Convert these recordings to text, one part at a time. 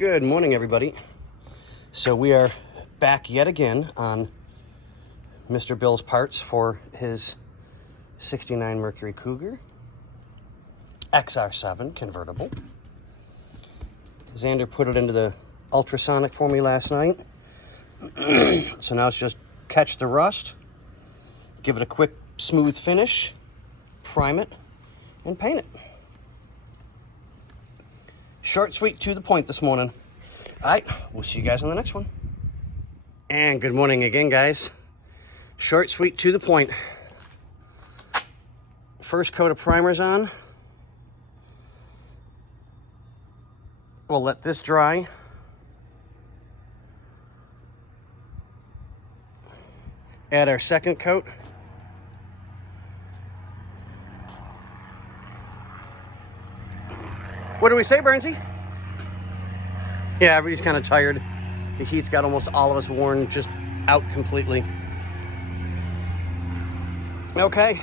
Good morning, everybody. So we are back yet again on Mr. Bill's parts for his 69 Mercury Cougar XR7 Convertible. Xander put it into the ultrasonic for me last night. So now it's just catch the rust, give it a quick smooth finish, prime it, and paint it. Short, sweet, to the point this morning. All right, we'll see you guys on the next one. And good morning again, guys. Short, sweet, to the point. First coat of primers on. We'll let this dry. Add our second coat. What do we say, Bernsey? Yeah, everybody's kind of tired. The heat's got almost all of us worn just out completely. Okay.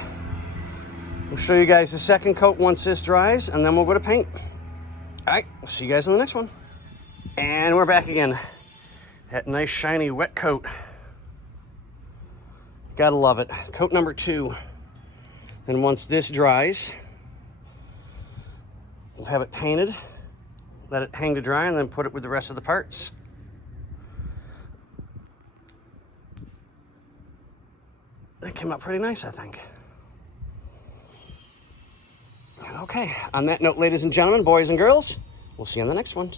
We'll show you guys the second coat once this dries, and then we'll go to paint. All right, we'll see you guys on the next one. And we're back again. That nice, shiny, wet coat. Gotta love it. Coat number 2. And once this dries, we'll have it painted, let it hang to dry, and then put it with the rest of the parts. That came out pretty nice, I think. Okay, on that note, ladies and gentlemen, boys and girls, we'll see you on the next one.